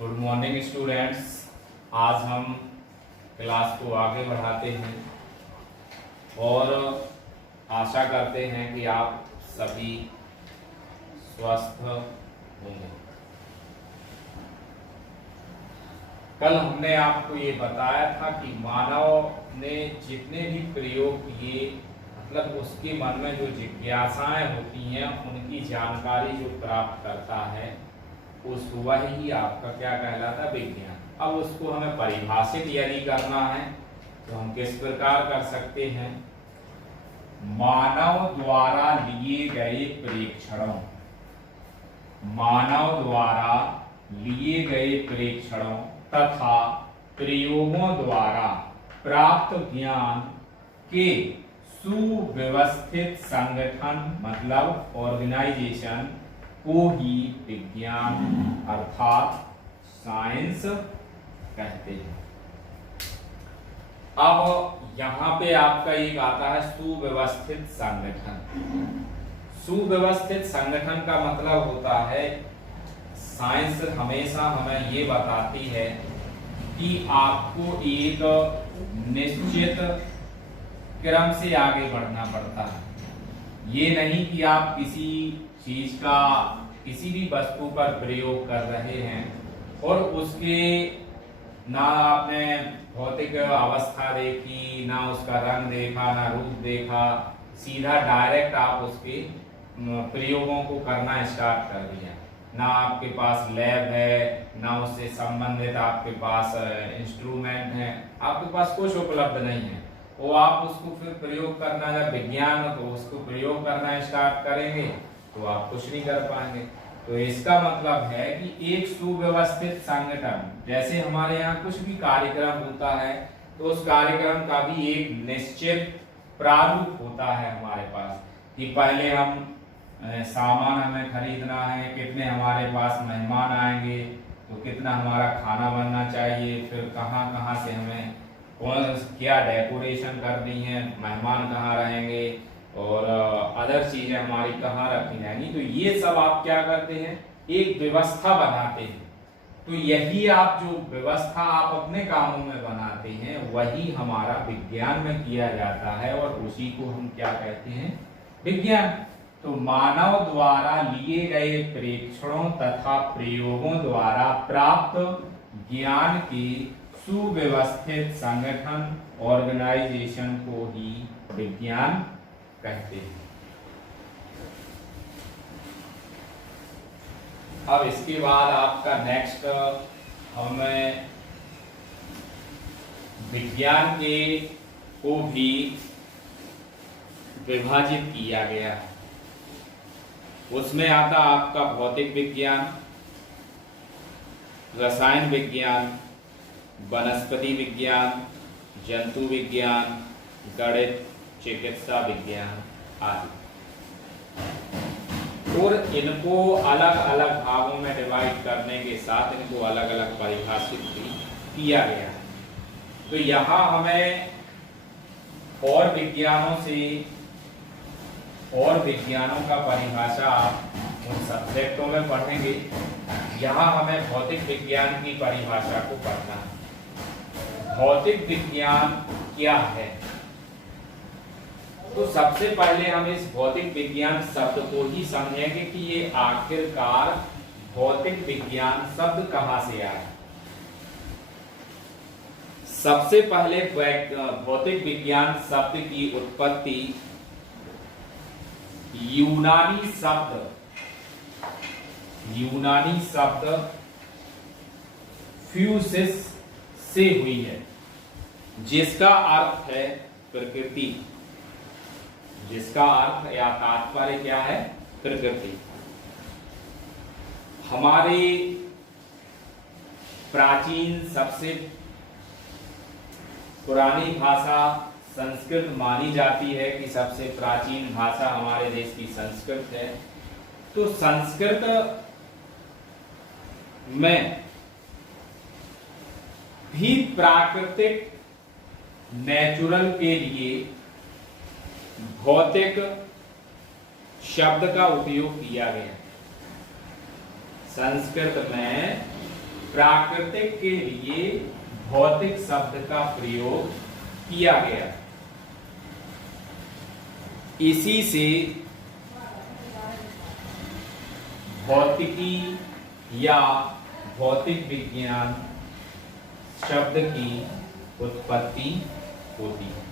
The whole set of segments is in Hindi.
Good morning students. आज हम क्लास को आगे बढ़ाते हैं और आशा करते हैं कि आप सभी स्वस्थ होंगे। कल हमने आपको ये बताया था कि मानव ने जितने भी प्रयोग किए, मतलब उसके मन में जो जिज्ञासाएं होती हैं उनकी जानकारी जो प्राप्त करता है उस वही आपका क्या कहलाता है, विज्ञान। अब उसको हमें परिभाषित यदि करना है तो हम किस प्रकार कर सकते हैं? मानव द्वारा लिए गए प्रेक्षणों, मानव द्वारा लिए गए प्रेक्षणों तथा प्रयोगों द्वारा प्राप्त ज्ञान के सुव्यवस्थित संगठन मतलब ऑर्गेनाइजेशन को ही विज्ञान अर्थात साइंस कहते हैं। अब यहाँ पे आपका एक आता है सुव्यवस्थित संगठन। सुव्यवस्थित संगठन का मतलब होता है, साइंस हमेशा हमें ये बताती है कि आपको एक निश्चित क्रम से आगे बढ़ना पड़ता है। ये नहीं कि आप किसी चीज का किसी भी वस्तु पर प्रयोग कर रहे हैं और उसके ना आपने भौतिक अवस्था देखी, ना उसका रंग देखा, ना रूप देखा, सीधा डायरेक्ट आप उसके प्रयोगों को करना स्टार्ट कर दिया। ना आपके पास लैब है, ना उससे संबंधित आपके पास इंस्ट्रूमेंट है, आपके पास कुछ उपलब्ध नहीं है। वो आप उसको फिर प्रयोग करना, जब विज्ञान तो उसको प्रयोग करना स्टार्ट करेंगे तो आप कुछ नहीं कर पाएंगे। तो इसका मतलब है कि एक सुव्यवस्थित संगठन, जैसे हमारे यहाँ कुछ भी कार्यक्रम होता है तो उस कार्यक्रम का भी एक निश्चित प्रारूप होता है हमारे पास कि पहले हम सामान हमें खरीदना है, कितने हमारे पास मेहमान आएंगे तो कितना हमारा खाना बनना चाहिए, फिर कहाँ कहाँ से हमें कौन क्या डेकोरेशन करनी है, मेहमान कहाँ रहेंगे और अदर चीजें हमारी कहाँ रखी जाएंगी। तो ये सब आप क्या करते हैं, एक व्यवस्था बनाते हैं। तो यही आप जो व्यवस्था आप अपने कामों में बनाते हैं वही हमारा विज्ञान में किया जाता है और उसी को हम क्या कहते हैं, विज्ञान। तो मानव द्वारा लिए गए प्रेक्षणों तथा प्रयोगों द्वारा प्राप्त ज्ञान के सुव्यवस्थित संगठन ऑर्गेनाइजेशन को ही विज्ञान कहते हैं। अब इसके बाद आपका नेक्स्ट हमें विज्ञान के को भी विभाजित किया गया है। उसमें आता आपका भौतिक विज्ञान, रसायन विज्ञान, वनस्पति विज्ञान, जंतु विज्ञान, गणित, चिकित्सा विज्ञान आदि। और इनको अलग अलग भागों में डिवाइड करने के साथ इनको अलग अलग परिभाषित भी किया गया है। तो यहाँ हमें और विज्ञानों का परिभाषा आप उन सब्जेक्टों में पढ़ेंगे। यहाँ हमें भौतिक विज्ञान की परिभाषा को पढ़ना है। भौतिक विज्ञान क्या है? तो सबसे पहले हम इस भौतिक विज्ञान शब्द को ही समझेंगे कि ये आखिरकार भौतिक विज्ञान शब्द कहाँ से आया। सबसे पहले भौतिक विज्ञान शब्द की उत्पत्ति यूनानी शब्द फ्यूसिस से हुई है, जिसका अर्थ है प्रकृति, जिसका अर्थ या तात्पर्य क्या है, प्रकृति। हमारी प्राचीन सबसे पुरानी भाषा संस्कृत मानी जाती है कि सबसे प्राचीन भाषा हमारे देश की संस्कृत है। तो संस्कृत में भी प्राकृतिक नेचुरल के लिए भौतिक शब्द का उपयोग किया गया। संस्कृत में प्राकृतिक के लिए भौतिक शब्द का प्रयोग किया गया। इसी से भौतिकी या भौतिक विज्ञान शब्द की उत्पत्ति होती है।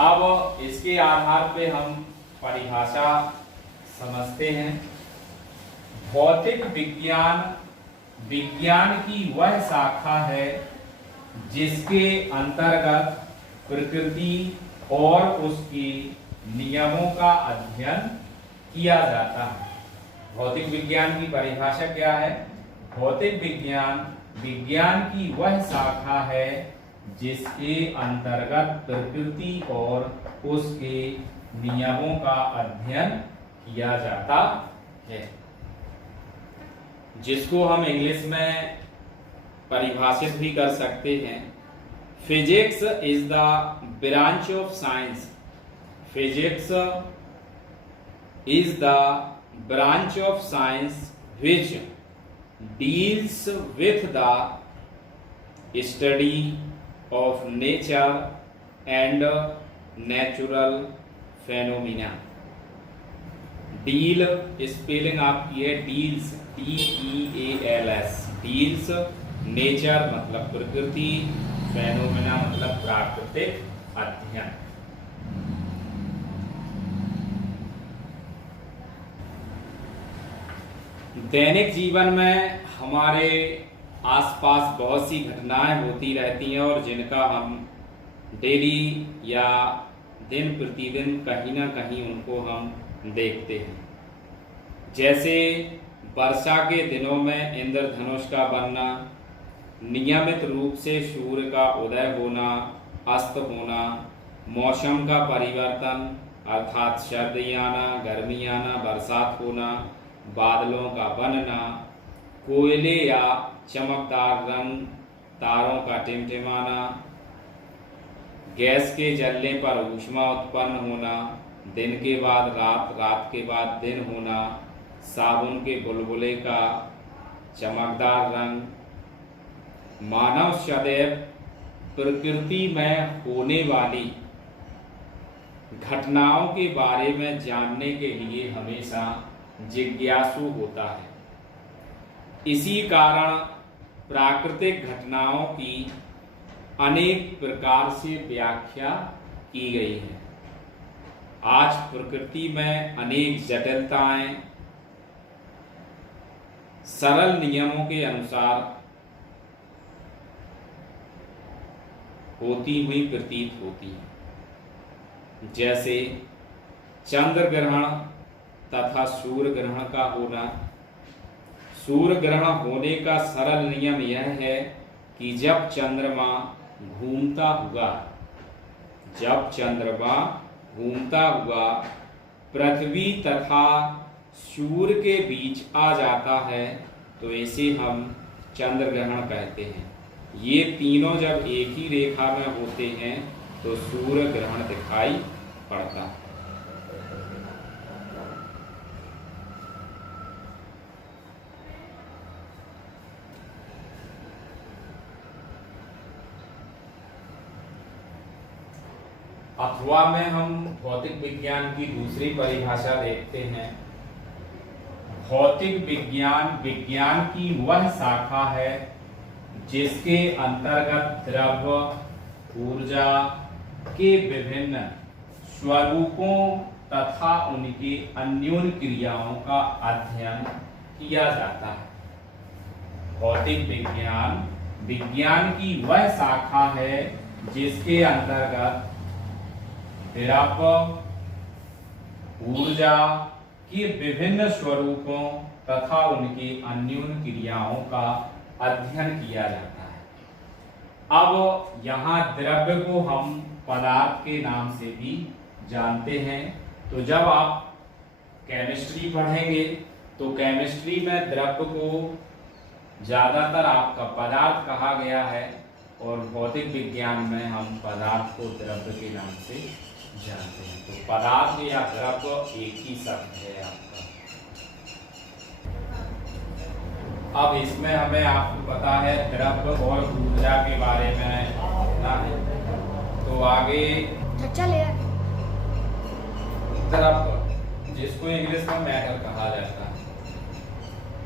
अब इसके आधार पे हम परिभाषा समझते हैं। भौतिक विज्ञान विज्ञान की वह शाखा है जिसके अंतर्गत प्रकृति और उसके नियमों का अध्ययन किया जाता है। भौतिक विज्ञान की परिभाषा क्या है? भौतिक विज्ञान विज्ञान की वह शाखा है जिसके अंतर्गत प्रकृति और उसके नियमों का अध्ययन किया जाता है, जिसको हम इंग्लिश में परिभाषित भी कर सकते हैं। Physics is the branch of science. Physics is the branch of science which deals with the study of nature and natural phenomena। Deal spelling आपकी है डील्स, DEALS। डील्स नेचर मतलब प्रकृति, फेनोमेना मतलब प्राकृतिक अध्ययन। दैनिक जीवन में हमारे आसपास बहुत सी घटनाएं होती रहती हैं और जिनका हम डेली या दिन प्रतिदिन कहीं ना कहीं उनको हम देखते हैं। जैसे वर्षा के दिनों में इंद्रधनुष का बनना, नियमित रूप से सूर्य का उदय होना, अस्त होना, मौसम का परिवर्तन अर्थात सर्दी आना, गर्मी आना, बरसात होना, बादलों का बनना, कोयले या चमकदार रंग तारों का टिमटिमाना, गैस के जलने पर ऊष्मा उत्पन्न होना, दिन के बाद रात, रात के बाद दिन होना, साबुन के बुलबुले का चमकदार रंग। मानव सदैव प्रकृति में होने वाली घटनाओं के बारे में जानने के लिए हमेशा जिज्ञासु होता है। इसी कारण प्राकृतिक घटनाओं की अनेक प्रकार से व्याख्या की गई है। आज प्रकृति में अनेक जटिलताएं सरल नियमों के अनुसार होती हुई प्रतीत होती है। जैसे चंद्र ग्रहण तथा सूर्य ग्रहण का होना। सूर्य ग्रहण होने का सरल नियम यह है कि जब चंद्रमा घूमता हुआ पृथ्वी तथा सूर्य के बीच आ जाता है तो इसे हम चंद्र ग्रहण कहते हैं। ये तीनों जब एक ही रेखा में होते हैं तो सूर्य ग्रहण दिखाई पड़ता है। अथवा में हम भौतिक विज्ञान की दूसरी परिभाषा देखते हैं। भौतिक विज्ञान विज्ञान की वह शाखा है जिसके अंतर्गत द्रव्य, ऊर्जा के विभिन्न स्वरूपों तथा उनकी अन्योन्य क्रियाओं का अध्ययन किया जाता है। भौतिक विज्ञान विज्ञान की वह शाखा है जिसके अंतर्गत द्रव्य, ऊर्जा के विभिन्न स्वरूपों तथा उनकी अन्योन्य क्रियाओं का अध्ययन किया जाता है। अब यहाँ द्रव्य को हम पदार्थ के नाम से भी जानते हैं। तो जब आप केमिस्ट्री पढ़ेंगे तो केमिस्ट्री में द्रव्य को ज्यादातर आपका पदार्थ कहा गया है और भौतिक विज्ञान में हम पदार्थ को द्रव्य के नाम से जानते हैं। तो पदार्थ या द्रव्य एक ही शब्द है आपका। अब इसमें हमें आपको पता है द्रव्य और ऊर्जा के बारे में ना है, तो आगे द्रव्य जिसको इंग्लिश में मैटर कहा जाता है,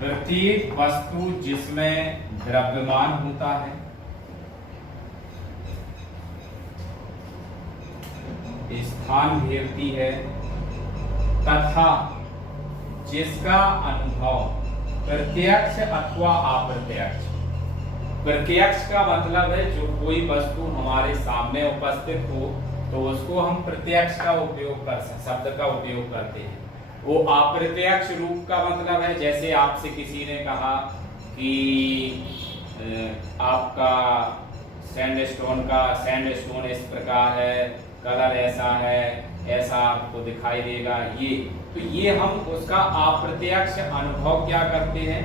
प्रत्येक वस्तु जिसमें द्रव्यमान होता है, स्थान घेरती है तथा जिसका अनुभव प्रत्यक्ष अथवा अप्रत्यक्ष, प्रत्यक्ष का मतलब है जो कोई वस्तु हमारे सामने उपस्थित हो तो उसको हम प्रत्यक्ष का उपयोग कर शब्द का उपयोग करते हैं। वो अप्रत्यक्ष रूप का मतलब है जैसे आपसे किसी ने कहा कि आपका सैंडस्टोन इस प्रकार है, कलर ऐसा है, ऐसा आपको दिखाई देगा, ये हम उसका अप्रत्यक्ष अनुभव क्या करते हैं,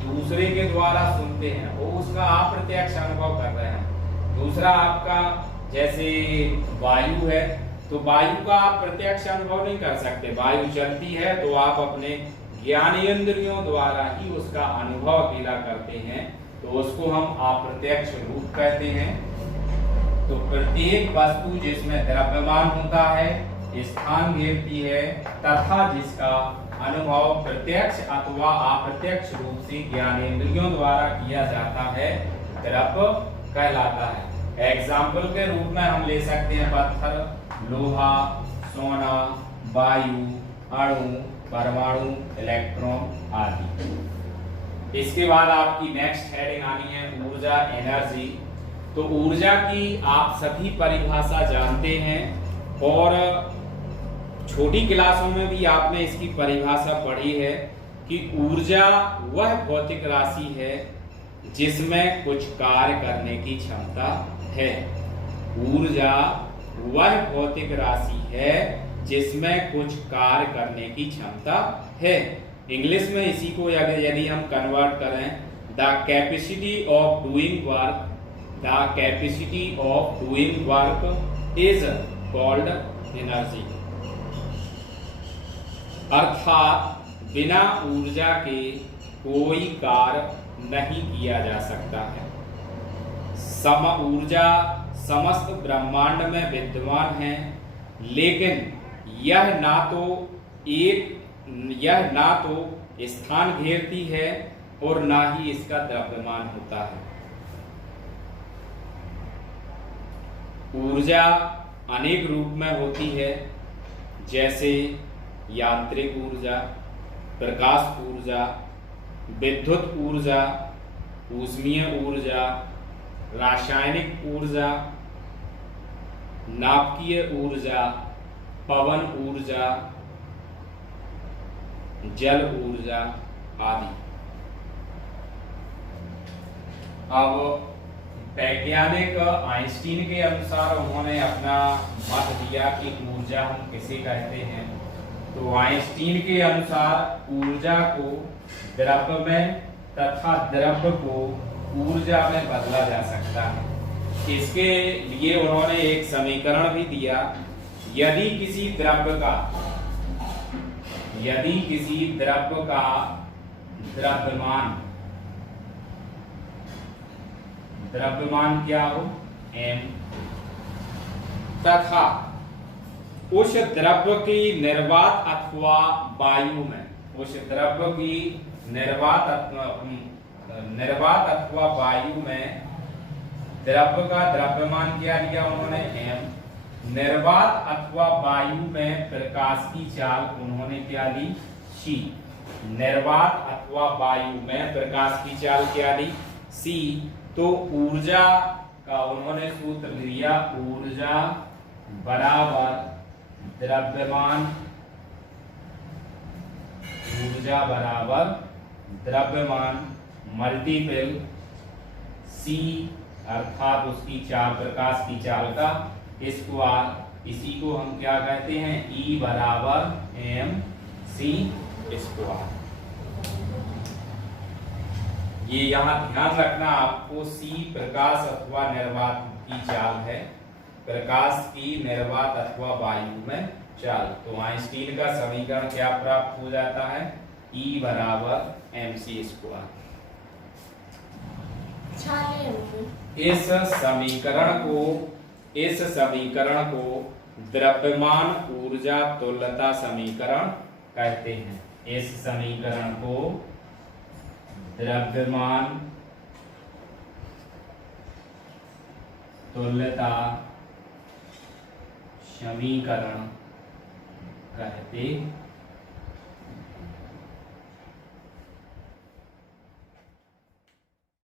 दूसरे के द्वारा सुनते हैं, वो उसका अप्रत्यक्ष अनुभव कर रहे हैं। दूसरा आपका जैसे वायु है, तो वायु का आप प्रत्यक्ष अनुभव नहीं कर सकते, वायु चलती है तो आप अपने ज्ञानेंद्रियों द्वारा ही उसका अनुभव अकेला करते हैं, तो उसको हम अप्रत्यक्ष रूप कहते हैं। तो प्रत्येक वस्तु जिसमें द्रव्यमान होता है, स्थान घेरती है तथा जिसका अनुभव प्रत्यक्ष अथवा अप्रत्यक्ष रूप से ज्ञानेंद्रियों द्वारा किया जाता है, द्रव्य कहलाता है। एग्जाम्पल के रूप में हम ले सकते हैं पत्थर, लोहा, सोना, वायु, अणु, परमाणु, इलेक्ट्रॉन आदि। इसके बाद आपकी नेक्स्ट हेडिंग आनी है ऊर्जा, एनर्जी। तो ऊर्जा की आप सभी परिभाषा जानते हैं और छोटी क्लासों में भी आपने इसकी परिभाषा पढ़ी है कि ऊर्जा वह भौतिक राशि है जिसमें कुछ कार्य करने की क्षमता है। ऊर्जा वह भौतिक राशि है जिसमें कुछ कार्य करने की क्षमता है। इंग्लिश में इसी को यदि हम कन्वर्ट करें, the capacity of doing work, the capacity of doing work is called energy. अर्थात बिना ऊर्जा के कोई कार्य नहीं किया जा सकता है। ऊर्जा समस्त ब्रह्मांड में विद्यमान है, लेकिन यह ना तो स्थान घेरती है और ना ही इसका द्रव्यमान होता है। ऊर्जा अनेक रूप में होती है, जैसे यांत्रिक ऊर्जा, प्रकाश ऊर्जा, विद्युत ऊर्जा, ऊष्मीय ऊर्जा, रासायनिक ऊर्जा, नाभिकीय ऊर्जा, पवन ऊर्जा, जल ऊर्जा आदि। अब वैज्ञानिक आइंस्टीन के अनुसार उन्होंने अपना मत दिया कि ऊर्जा हम किसे कहते हैं। तो आइंस्टीन के अनुसार ऊर्जा को द्रव्य में तथा द्रव्य को ऊर्जा में बदला जा सकता है। इसके लिए उन्होंने एक समीकरण भी दिया। यदि किसी द्रव्य का द्रव्यमान क्या हो, m, तथा उस द्रव्य की निर्वात अथवा वायु में, उस द्रव्य की निर्वात अथवा वायु में द्रव्य का द्रव्यमान क्या दिया उन्होंने, m, निर्वात अथवा वायु में प्रकाश की चाल उन्होंने क्या ली, c। निर्वात अथवा वायु में प्रकाश की चाल क्या ली, c। तो ऊर्जा का उन्होंने सूत्र लिया, ऊर्जा बराबर द्रव्यमान, ऊर्जा बराबर द्रव्यमान मल्टीपल c, अर्थात उसकी चाल, प्रकाश की चाल का स्क्वायर। इसी को हम क्या कहते हैं, E बराबर mc स्क्वायर। ये यहाँ ध्यान रखना आपको, c प्रकाश अथवा निर्वात की चाल है, प्रकाश की निर्वात अथवा वायु में चाल। तो आइंस्टीन का समीकरण क्या प्राप्त हो जाता है, E बराबर mc स्क्वायर। छाले होंगे। इस समीकरण को द्रव्यमान ऊर्जा तुल्यता समीकरण कहते हैं। इस समीकरण को द्रव्यमान तुल्यता समीकरण कहते